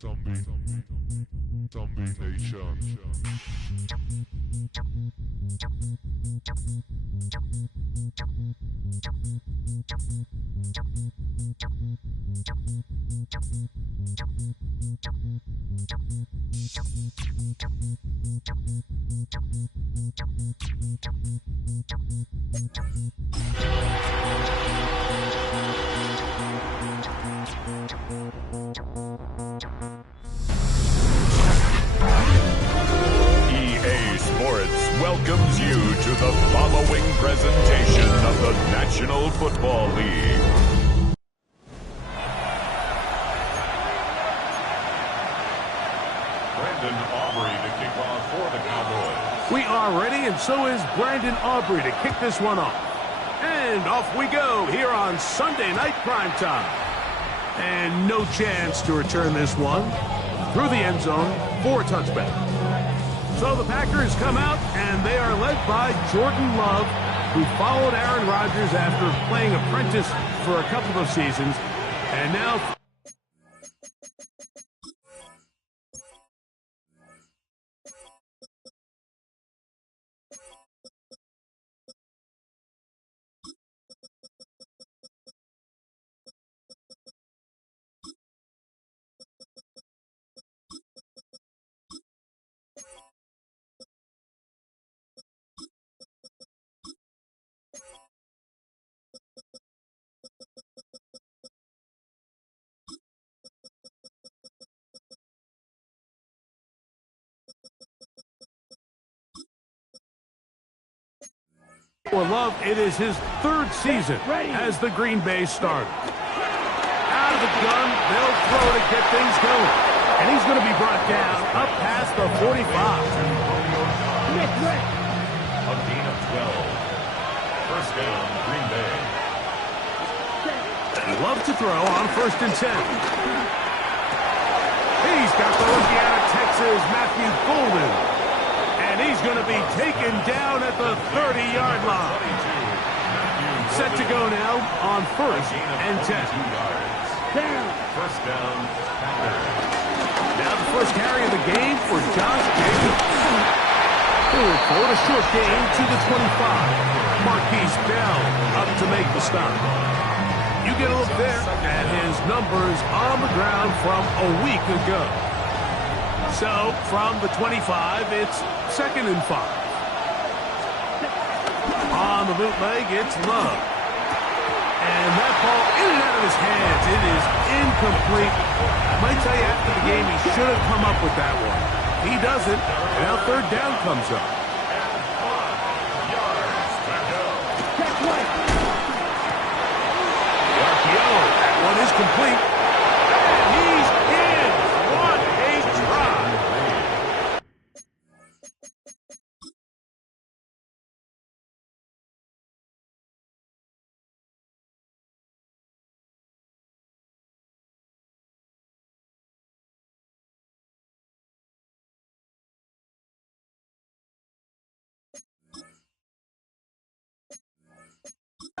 Zombie Nation. EA Sports welcomes you to the following presentation of the National Football League. Brandon Aubrey to kick off for the Cowboys. We are ready, and so is Brandon Aubrey to kick this one off. And off we go here on Sunday Night Primetime. And no chance to return this one through the end zone for a touchback. So the Packers come out, and they are led by Jordan Love, who followed Aaron Rodgers after playing apprentice for a couple of seasons. And now... For Love, it is his third season as the Green Bay starter. Out of the gun, they'll throw to get things going. And he's going to be brought down up past the 45. A gain of 12. First down, Green Bay. Love to throw on 1st and 10. He's got the rookie out of Texas, Matthew Golden. And he's going to be taken down at the 30-yard line. Set to go now on 1st and 10. First down, Now the first carry of the game for Josh Jacobs. Forward for a short gain to the 25. Marquise Bell up to make the stop. You get a look there at his numbers on the ground from a week ago. So, from the 25, it's 2nd and 5. On the bootleg, it's Love. And that ball in and out of his hands. It is incomplete. I might tell you after the game, he should have come up with that one. He doesn't, and now 3rd down comes up. The RPO, that one is complete. And he's in. What a try.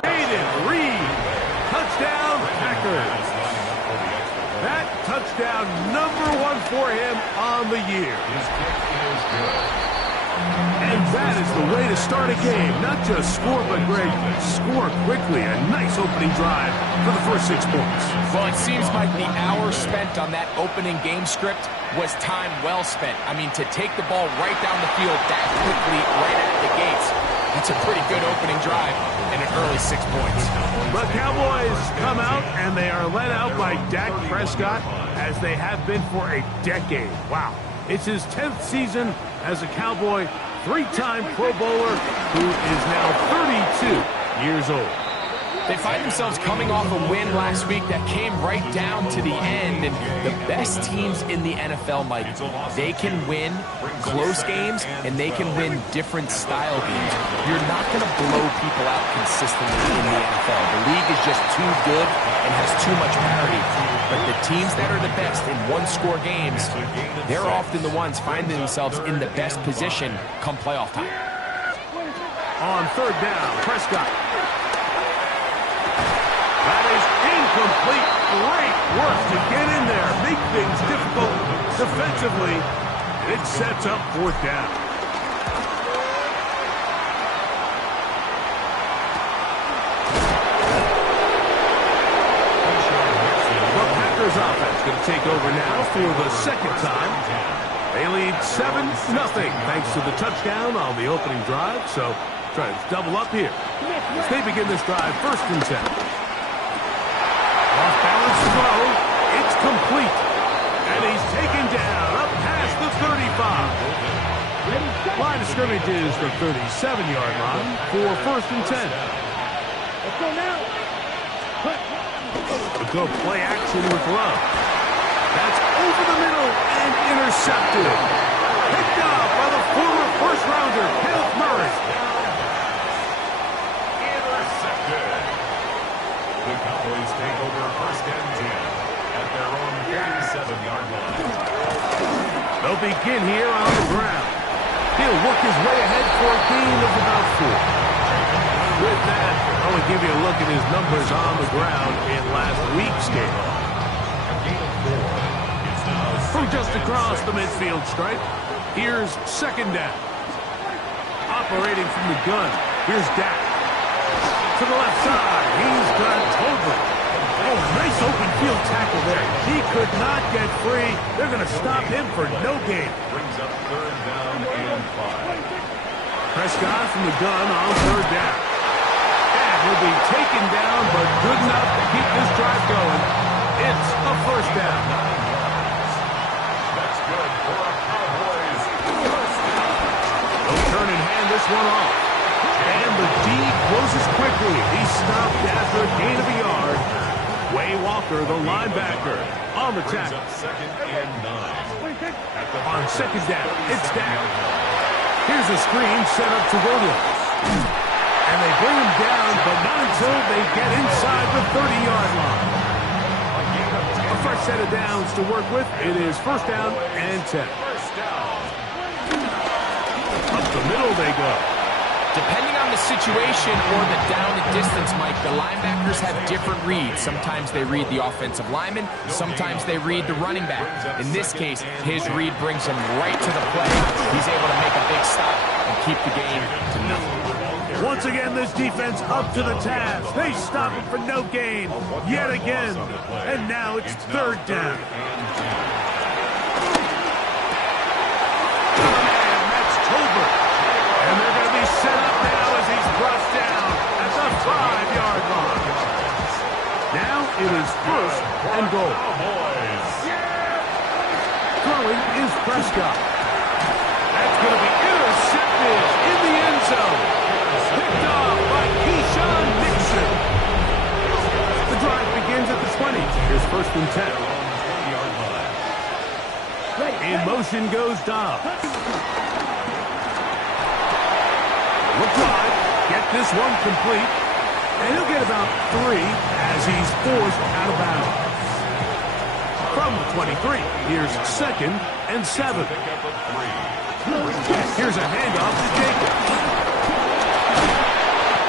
Hayden Reed, touchdown Packers. That touchdown #1 for him on the year. And that is the way to start a game. Not just score, but Greg, score quickly. A nice opening drive for the first 6 points. Well, it seems like the hour spent on that opening game script was time well spent. I mean, to take the ball right down the field that quickly right out of the gates, that's a pretty good opening drive and an early 6 points. The Cowboys come out, and they are led out by Dak Prescott, as they have been for a decade. Wow. It's his 10th season as a Cowboy, 3-time Pro Bowler, who is now 32 years old. They find themselves coming off a win last week that came right down to the end, and the best teams in the NFL, Mike, they can win close games, and they can win different style games. You're not going to blow people out consistently in the NFL. The league is just too good and has too much parity. But the teams that are the best in one-score games, they're often the ones finding themselves in the best position come playoff time. On 3rd down, Prescott. That is incomplete. Great work to get in there, make things difficult defensively. It sets up fourth down. The Packers offense going to take over now for the second time. They lead 7-0 thanks to the touchdown on the opening drive. So try to double up here. As they begin this drive, 1st and 10. Off balance throw. It's complete. And he's taken down up past the 35. Line of scrimmage is the 37-yard line for 1st and 10. Let's go now. A good play action with Love. That's over the middle and intercepted. Picked up by the former first-rounder, Kenneth Murray. Intercepted. The Cowboys take over 1st and 10 at their own 37-yard line. They'll begin here on the ground. He'll work his way ahead for a gain of about 4. With that, I want to give you a look at his numbers on the ground in last week's game. From just across the midfield stripe, here's 2nd down. Operating from the gun, here's Dak. To the left side, he's got Tolbert. Oh, nice open field tackle there. He could not get free. They're going to stop him for no gain. Brings up 3rd down and 5. Prescott from the gun on 3rd down. And he'll be taken down, but good enough to keep this drive going. It's a 1st down. That's good for a Cowboys 1st down. They'll turn and hand this one off. And the D closes quickly. He's stopped after a gain of a yard. Way Walker, the linebacker, on the tackle. 2nd and 9. On 2nd down, it's down. Here's a screen set up to Williams. And they bring him down, but not until they get inside the 30-yard line. A fresh set of downs to work with. It is 1st down and 10. Up the middle they go. Depending on the situation or the down and distance, Mike, the linebackers have different reads. Sometimes they read the offensive lineman. Sometimes they read the running back. In this case, his read brings him right to the play. He's able to make a big stop and keep the game to nothing. Once again, this defense up to the task. They stop him for no gain yet again. And now it's 3rd down. That's Tolbert. And they're going to be set up now as he's brought down at the 5-yard line. Now it is 1st and goal. Throwing is Prescott. That's going to be intercepted in the end zone. Picked off by Keyshawn Nixon. The drive begins at the 20. Here's 1st and 10. In motion goes Dobbs. Look wide, get this one complete, and he'll get about 3 as he's forced out of bounds. From the 23, here's 2nd and 7. Here's a handoff to Jacobs.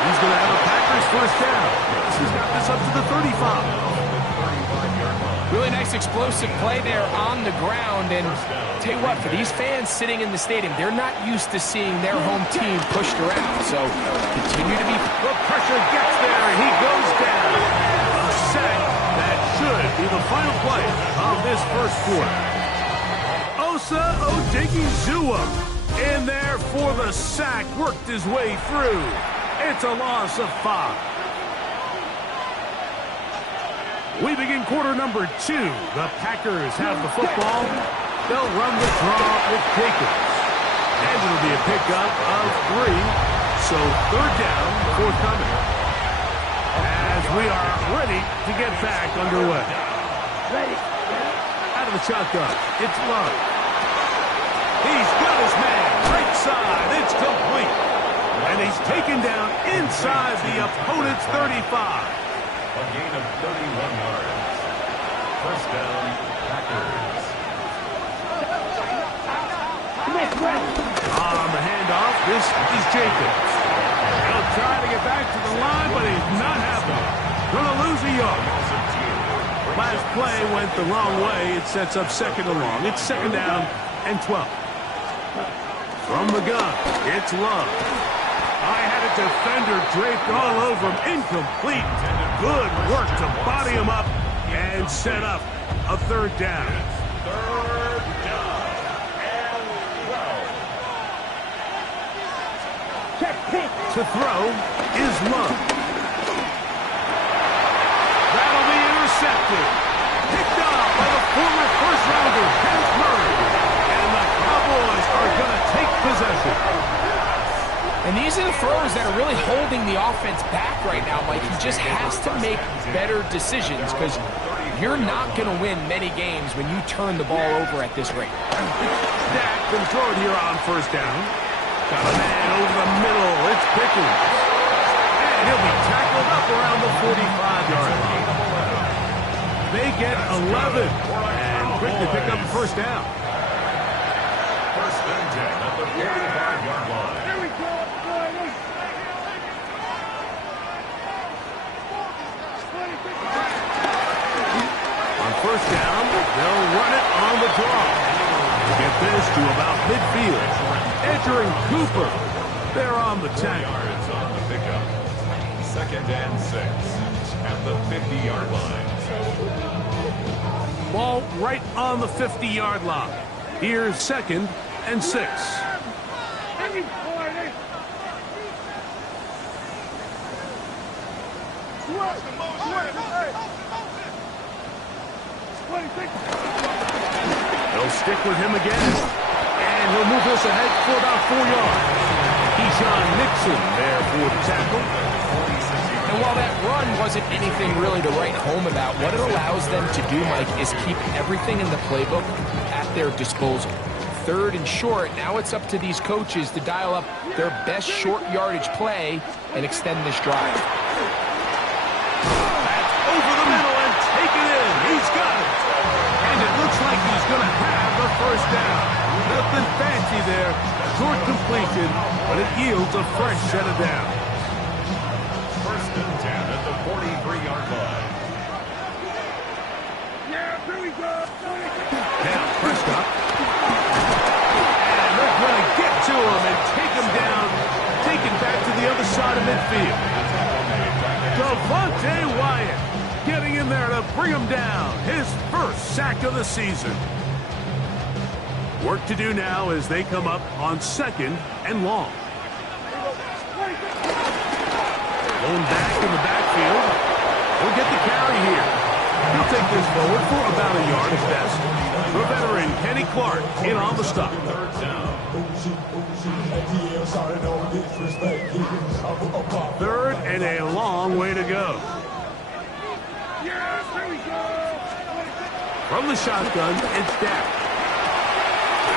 He's going to have a Packers 1st down. He's got this up to the 35. Really nice explosive play there on the ground. And tell you what, for these fans sitting in the stadium, they're not used to seeing their home team pushed around. So continue to be... The pressure gets there, and he goes down. A sack that should be the final play of this 1st quarter. Osa Odigizua in there for the sack, worked his way through. It's a loss of 5. We begin quarter number 2. The Packers have the football. They'll run the draw with Jacobs. And it'll be a pickup of 3. So 3rd down, forthcoming. As we are ready to get back underway. Out of the shotgun, it's Love. He's got his man right side. It's complete. And he's taken down inside the opponent's 35. A gain of 31 yards. 1st down, Packers. On the handoff, this is Jacobs. He'll try to get back to the line, but he's not happening. Gonna lose a yard. Last play went the wrong way. It sets up second and long. It's second down and 12. From the gun, it's Love. I had a defender draped all over him. Incomplete. Good work to body him up and set up a third down. Third down and 12. To throw is Love. That'll be intercepted. Picked up by the former first-rounder, Kenneth Murray. And the Cowboys are going to take possession. And these are the throws that are really holding the offense back right now, Mike. He just has to make better decisions because you're not going to win many games when you turn the ball over at this rate. Dak can throw it here on first down. Got a man over the middle. It's Pickens. And he'll be tackled up around the 45-yard line. They get 11 and quickly pick up the first down. First and 10 at the 45-yard line. Here we go, boys. On first down, they'll run it on the draw. Get this to about midfield. Entering Cooper. They're on the tackle. Yards on the pickup. Second and 6 at the 50-yard line. Ball right on the 50-yard line. Here's second and 6. They'll stick with him again. And he'll move this ahead for about 4 yards. Keyshawn Nixon there for the tackle. And while that run wasn't anything really to write home about, what it allows them to do, Mike, is keep everything in the playbook at their disposal. Third and short, now it's up to these coaches to dial up their best short yardage play and extend this drive. That's over the middle and taken in. He's got it. And it looks like he's going to have the first down. Nothing fancy there. Short completion, but it yields a fresh set of downs. First and 10 at the 43-yard line. Yeah, here we go. Now Prescott. And they're going to get to him and take him down. Taken back to the other side of midfield. Devontae Wyatt getting in there to bring him down. His first sack of the season. Work to do now as they come up on second and long. Going back in the backfield. He'll get the carry here. He'll take this forward for about a yard at best. The veteran Kenny Clark in on the stop. Third and a long way to go. From the shotgun, it's Dak.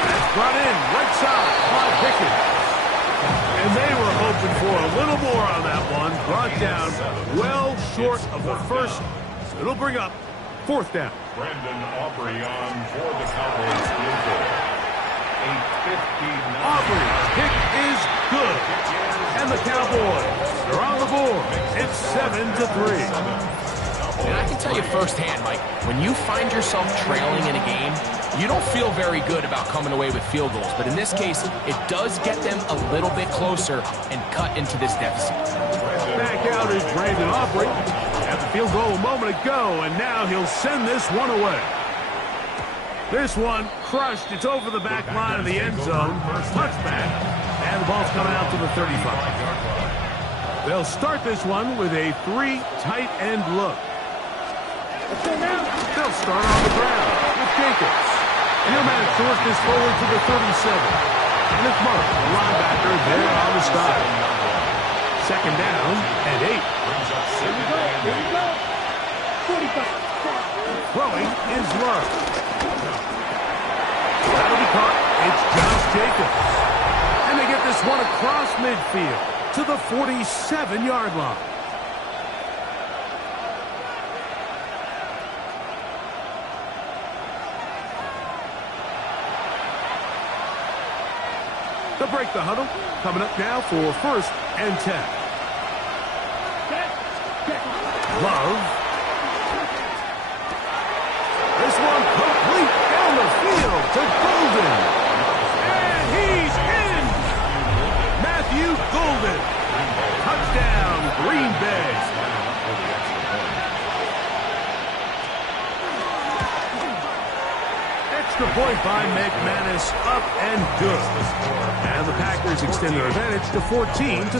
That's brought in right side by Pickens. And they were hoping for a little more on that one. Brought down well short of the first. So it'll bring up fourth down. Brandon Aubrey on for the Cowboys field goal. Aubrey's kick is good. And the Cowboys are on the board. It's 7-3. And I can tell you firsthand, Mike, when you find yourself trailing in a game, you don't feel very good about coming away with field goals. But in this case, it does get them a little bit closer and cut into this deficit. Back out is Brandon Aubrey. Had the field goal a moment ago, and now he'll send this one away. This one crushed. It's over the back line of the end zone. Touchback, and the ball's coming out to the 35. They'll start this one with a 3 tight end look. They'll start on the ground with Jacobs. And he'll manage to work this forward to the 37. And it's Mark, the linebacker, there on the stop. Second down and 8. Throwing is Love. That'll be caught. It's Josh Jacobs. And they get this one across midfield to the 47-yard line. They'll break the huddle. Coming up now for first and 10. Love. Extra point by McManus, up and good. And the Packers extend their advantage to 14-3.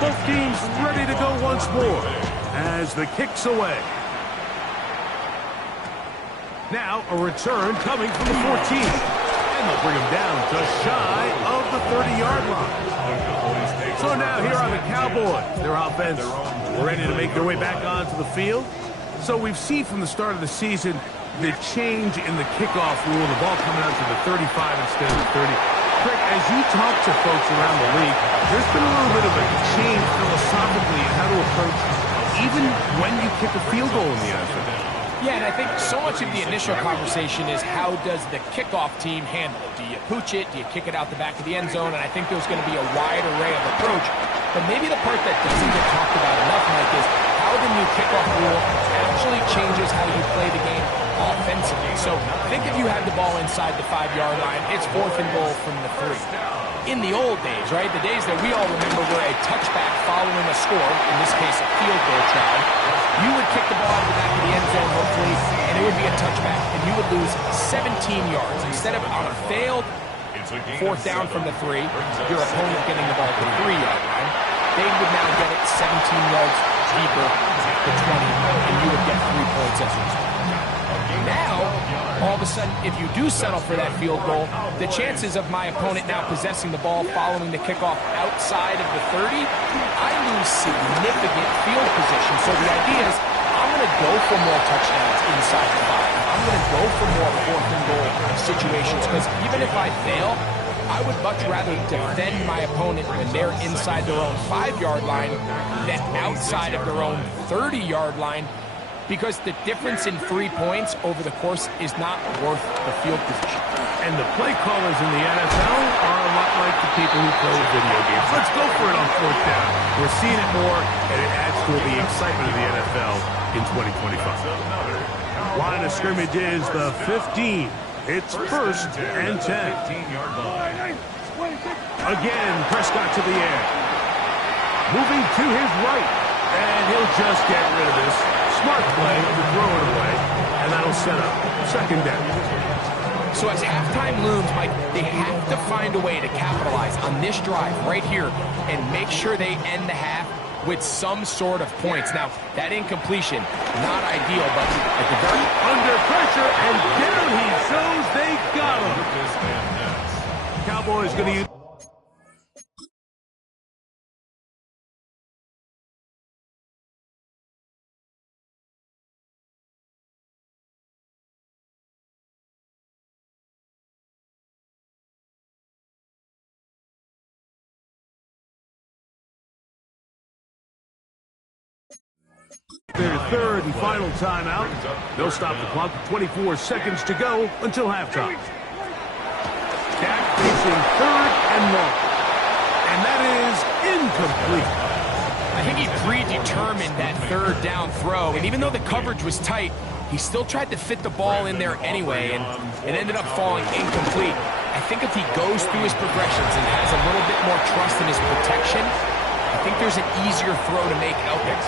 Both teams ready to go once more as the kick's away. Now a return coming from the 14. And they'll bring him down just shy of the 30-yard line. So now here are the Cowboys. Their offense ready to make their way back onto the field. So we've seen from the start of the season the change in the kickoff rule, the ball coming out to the 35 instead of the 30. Craig, as you talk to folks around the league, there's been a little bit of a change philosophically in how to approach even when you kick a field goal in the NFL. Yeah, and I think so much of the initial conversation is how does the kickoff team handle it? Do you pooch it? Do you kick it out the back of the end zone? And I think there's going to be a wide array of approach. But maybe the part that doesn't get talked about enough, Mike, is how the new kickoff rule actually changes how you play the game offensively. So think if you had the ball inside the 5-yard line, it's 4th and goal from the 3. In the old days, right, the days that we all remember were a touchback following a score, in this case a field goal try, you would kick the ball out of the back of the end zone, hopefully, and it would be a touchback, and you would lose 17 yards. Instead of on a failed 4th down from the 3, your opponent getting the ball to the 3-yard line, they would now get it 17 yards deeper to 20, and you would get 3 points as a result. Now, all of a sudden, if you do settle for that field goal, the chances of my opponent now possessing the ball following the kickoff outside of the 30, I lose significant field position. So the idea is I'm going to go for more touchdowns inside the 5. I'm going to go for more 4th and goal situations because even if I fail, I would much rather defend my opponent when they're inside their own 5-yard line than outside of their own 30-yard line, because the difference in 3 points over the course is not worth the field position. And the play callers in the NFL are a lot like the people who play video games. Let's go for it on 4th down. We're seeing it more, and it adds to the excitement of the NFL in 2025. Line of scrimmage is the 15. It's 1st and 10. Again, Prescott to the air. Moving to his right, and he'll just get rid of this. Smart play to throw it away, and that'll set up 2nd down. So as halftime looms, Mike, they have to find a way to capitalize on this drive right here and make sure they end the half with some sort of points. Now, that incompletion, not ideal, but at the very under pressure, and down he shows they got him. Cowboys going to use their 3rd and final timeout. They'll stop the clock with 24 seconds to go until halftime. Dak facing 3rd and 1. And that is incomplete. I think he predetermined that 3rd down throw, and even though the coverage was tight, he still tried to fit the ball in there anyway, and it ended up falling incomplete. I think if he goes through his progressions and has a little bit more trust in his protection, I think there's an easier throw to make out there.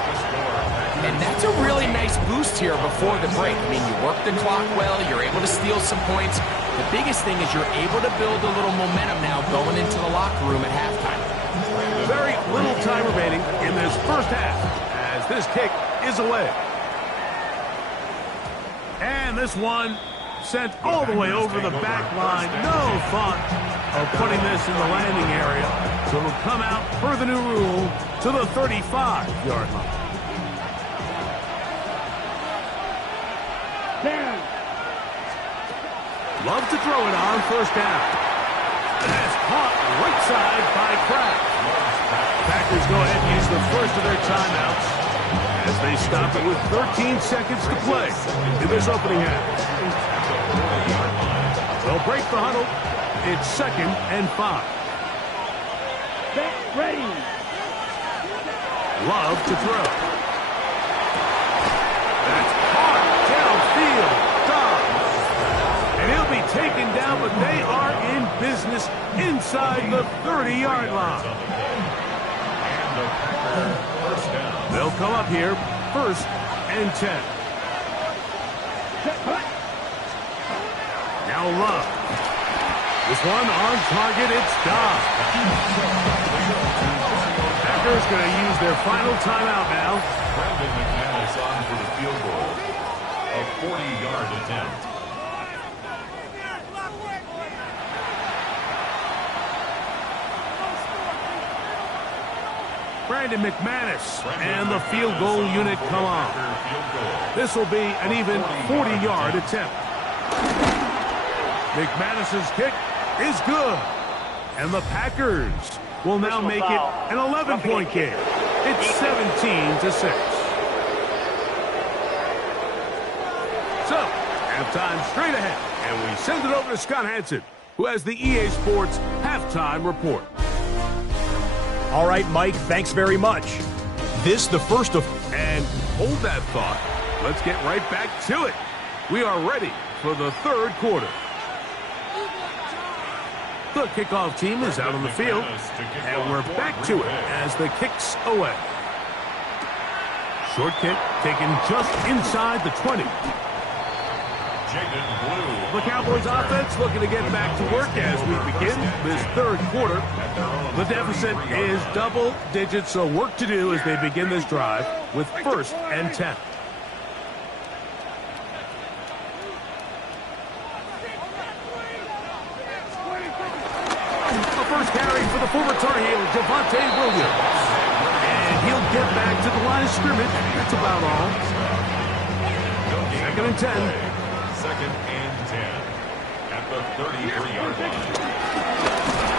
And that's a really nice boost here before the break. I mean, you work the clock well, you're able to steal some points. The biggest thing is you're able to build a little momentum now going into the locker room at halftime. Very little time remaining in this first half as this kick is away. And this one sent all the way over the back line. No thought of putting this in the landing area. So it'll come out per the new rule to the 35-yard line. 10. Love to throw it on 1st down. And that's caught right side by Kraft. Packers go ahead and use the first of their timeouts as they stop it with 13 seconds to play in this opening half. They'll break the huddle. It's 2nd and 5. Set, ready. Love to throw. That's caught downfield. Dobbs. And he'll be taken down, but they are in business inside the 30-yard line. They'll come up here 1st and 10. Now Love. This one on target, it's Dobbs. Packers going to use their final timeout now. Brandon McManus on for the field goal. A 40-yard attempt. Brandon McManus and the field goal unit come on. This will be an even 40-yard attempt. McManus's kick is good. And the Packers will now make it an 11-point game. It's 17-6. So, halftime straight ahead. And we send it over to Scott Hansen, who has the EA Sports halftime report. All right, Mike, thanks very much. This the first of... And hold that thought. Let's get right back to it. We are ready for the third quarter. The kickoff team is out on the field, and we're back to it as the kick's away. Short kick taken just inside the 20. The Cowboys offense looking to get back to work as we begin this third quarter. The deficit is double digits, so work to do as they begin this drive with 1st and 10. The first carry for the former Tar Heel, Javonte Williams. And he'll get back to the line of scrimmage. That's about all. 2nd and 10. 2nd and 10 at the 33-yard line.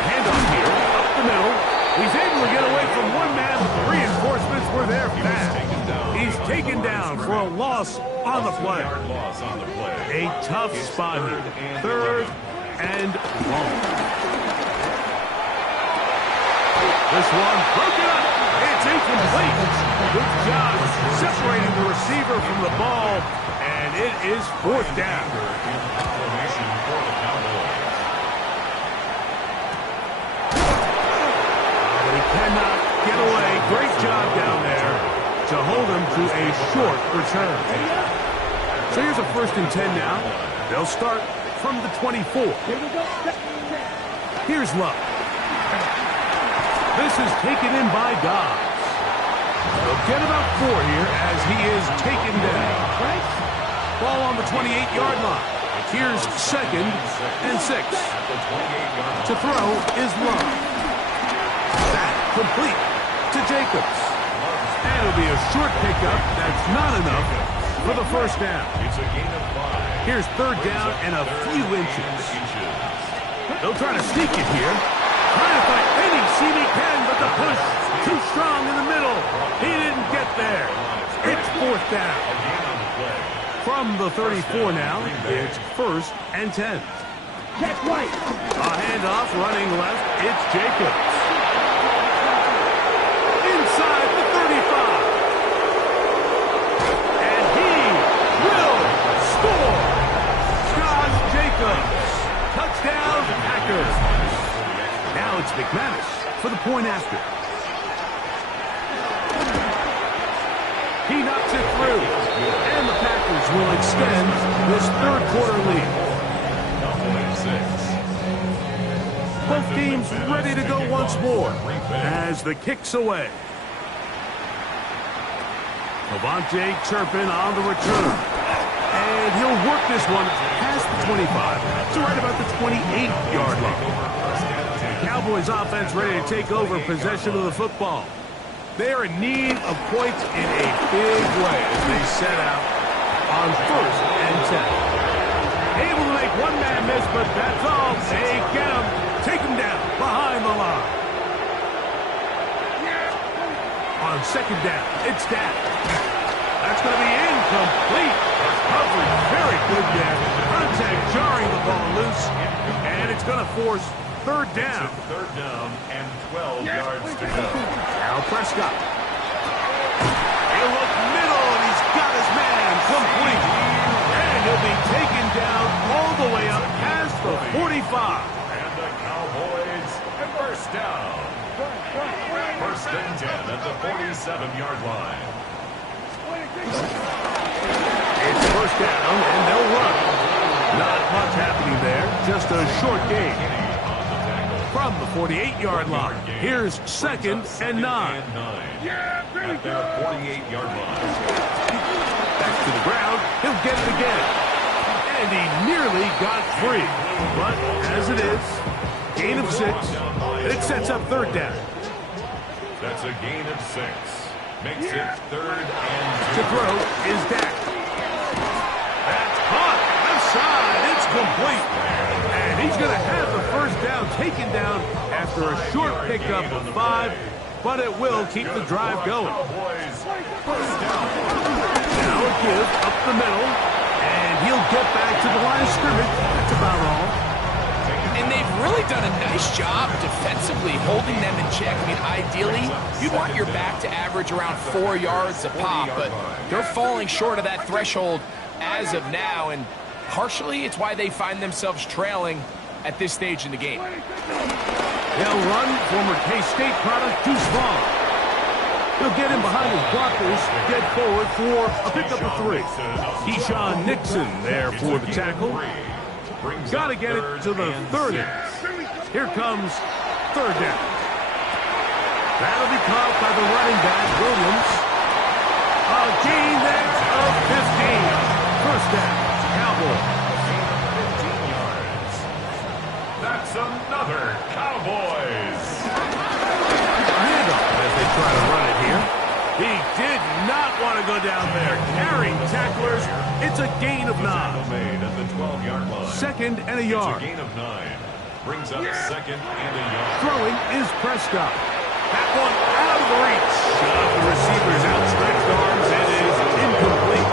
Handoff here, up the middle. He's able to get away from one man, but the reinforcements were there fast. He's taken down for a loss on the play. A tough spot here. 3rd and long. This one broken up. It's incomplete. Good job separating the receiver from the ball. And it is 4th down. But he cannot get away. Great job down there to hold him to a short return. So here's a 1st and 10 now. They'll start from the 24. Here's Love. This is taken in by Dobbs. They'll get about 4 here as he is taken down. Ball on the 28-yard line. Here's 2nd and 6. To throw is Love. That complete to Jacobs. And it'll be a short pickup. That's not enough for the 1st down. Here's 3rd down and a few inches. They'll try to sneak it here. Trying to find any seam he can, but the push too strong in the middle. He didn't get there. It's 4th down. From the 34 now, it's 1st and 10. Check right. A handoff running left. It's Jacobs. Inside the 35. And he will score. Josh Jacobs. Touchdown, Packers. Now it's McManus for the point after. He knocks it through. And the Packers will extend this third quarter lead. Both teams ready to go once more as the kick's away. Javonte Turpin on the return. And he'll work this one past the 25 to right about the 28-yard line. Cowboys offense ready to take over possession of the football. They are in need of points in a big way as they set out on 1st and 10. Able to make one man miss, but that's all. They get him. Take him down behind the line. On 2nd down, it's down. That's going to be incomplete. Coverage very good there. Contact jarring the ball loose. And it's going to force 3rd down. 3rd down and 12 yards to go. Now Prescott. He'll look middle, and he's got his man complete. And he'll be taken down all the way up past the 45. And the Cowboys at 1st down. 1st and 10 at the 47-yard line. It's 1st down, and they'll happening there. Just a short gain. From the 48-yard line, here's 2nd and 9. At their 48-yard line. Back to the ground. He'll get it again. And he nearly got free. But as it is, gain of 6. And it sets up 3rd down. That's a gain of 6. Makes it 3rd and 2. To throw is Dak. That's caught. Left side. It's complete. And he's going to have the 1st down taken down after a short pickup of 5. But it will keep the drive going. Now a give up the middle. And he'll get back to the line of scrimmage. That's about all. And they've really done a nice job defensively holding them in check. I mean, ideally, you'd want your back to average around 4 yards a pop, but they're falling short of that threshold as of now, and partially it's why they find themselves trailing at this stage in the game. They'll run former K-State product Deuce Vaughn. He'll get him behind his blockers, dead forward for a pickup of 3. Keyshawn Nixon there for the tackle. Got to get it to the 30. Here comes 3rd down. That'll be caught by the running back, Williams. A gain there of 15. 1st down, Cowboys. 15 yards. That's another Cowboys. Handoff as they try to run it here. He did not want to go down there. Carrying tacklers. It's a gain of 9. Made at the 12-yard line. 2nd and a yard. It's a gain of 9. Brings up 2nd and a yard. Throwing is Prescott. That one out of the reach of the receiver's outstretched arms. It is incomplete.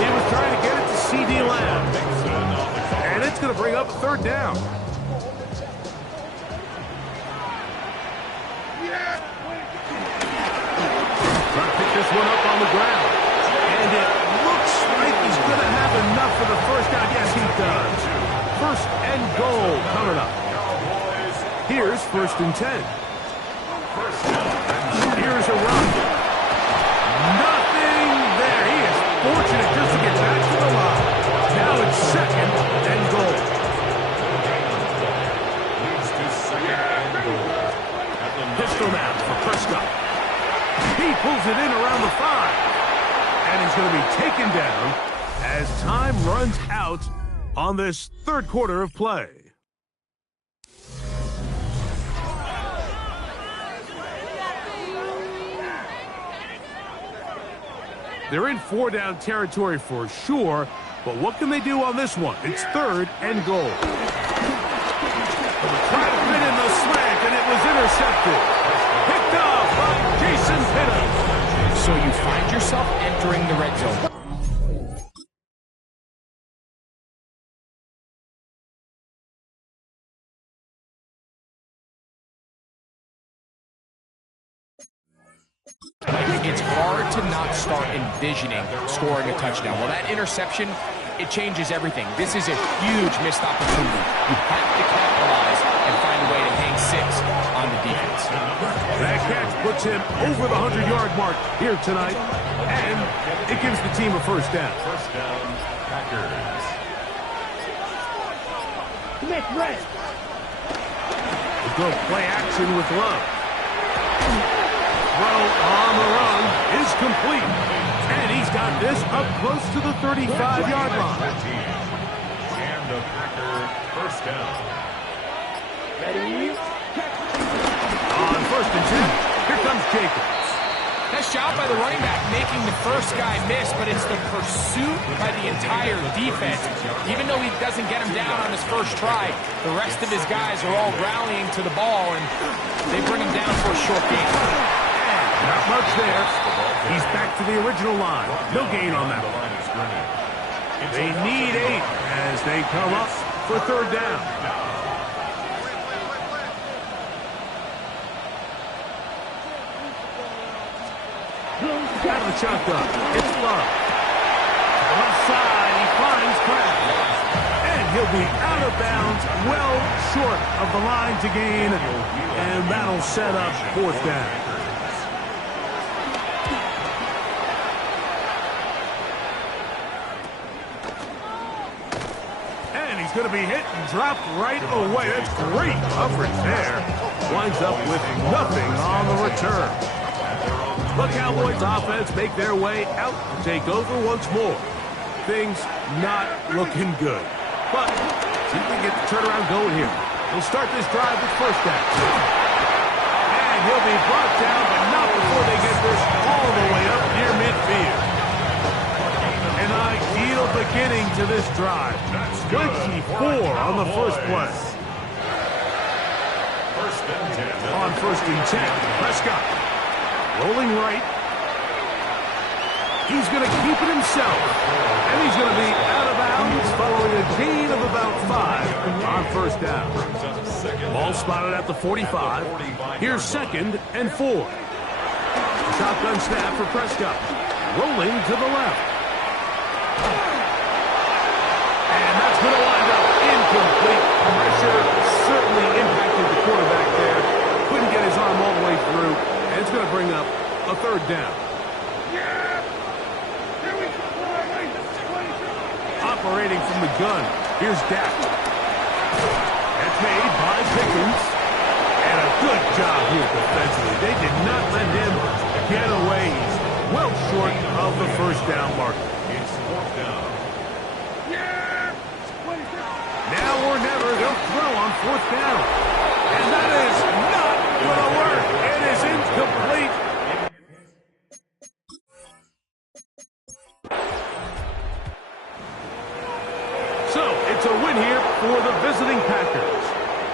He was trying to get it to C.D. Lamb. And it's going to bring up 3rd down. Trying to pick this one up on the ground. And it looks like he's going to have enough for the 1st down. Yes, he does. 1st and goal coming up. Here's 1st and 10. Here's a run. Nothing there. He is fortunate just to get back to the line. Now it's 2nd and goal. Leads to 2nd and goal. Pistol now for Prescott. He pulls it in around the 5. And he's going to be taken down as time runs out on this 3rd quarter of play. They're in 4-down territory for sure, but what can they do on this one? It's 3rd and goal. Trying to fit in the slant, and it was intercepted. Picked off by Jason Pinnock. So you find yourself entering the red zone. It's hard to not start envisioning scoring a touchdown. Well, that interception, it changes everything. This is a huge missed opportunity. You have to capitalize and find a way to hang 6 on the defense. That catch puts him over the 100-yard mark here tonight, and it gives the team a 1st down. 1st down, Packers. Next red. The good play action with Love. Throw on the run is complete. And he's got this up close to the 35-yard line. And the Packer 1st down. Ready? On 1st and 10, here comes Jacobs. Nice job by the running back making the first guy miss, but it's the pursuit by the entire defense. Even though he doesn't get him down on his first try, the rest of his guys are all rallying to the ball, and they bring him down for a short gain. Not much there. He's back to the original line. No gain on that one. They need 8 as they come up for 3rd down. Out of the shotgun. It's Love. Left side, he finds Pratt. And he'll be out of bounds, well short of the line to gain. And that'll set up 4th down. he's going to be hit and dropped right away. That's great coverage there. Winds up with nothing on the return. The Cowboys offense make their way out to take over once more. Things not looking good. But see if they get the turnaround going here. We'll start this drive with first down. And he'll be brought down, but not before they get this all the way up near midfield. An ideal beginning to this drive. 24 on the first play. On first and 10, Prescott. Rolling right. He's going to keep it himself. And he's going to be out of bounds following a gain of about 5 on first down. Ball spotted at the 45. Here's second and 4. Shotgun snap for Prescott. Rolling to the left. And that's going to wind up incomplete. Pressure certainly impacted the quarterback there. Couldn't get his arm all the way through. And it's going to bring up a third down. Operating from the gun. Here's Dak. That's made by Pickens. And a good job here defensively. They did not let him get away. He's well short of the first down marker. It's fourth down. Now or never, they'll throw on fourth down. And that is not going to work. It is incomplete. So, it's a win here for the visiting Packers.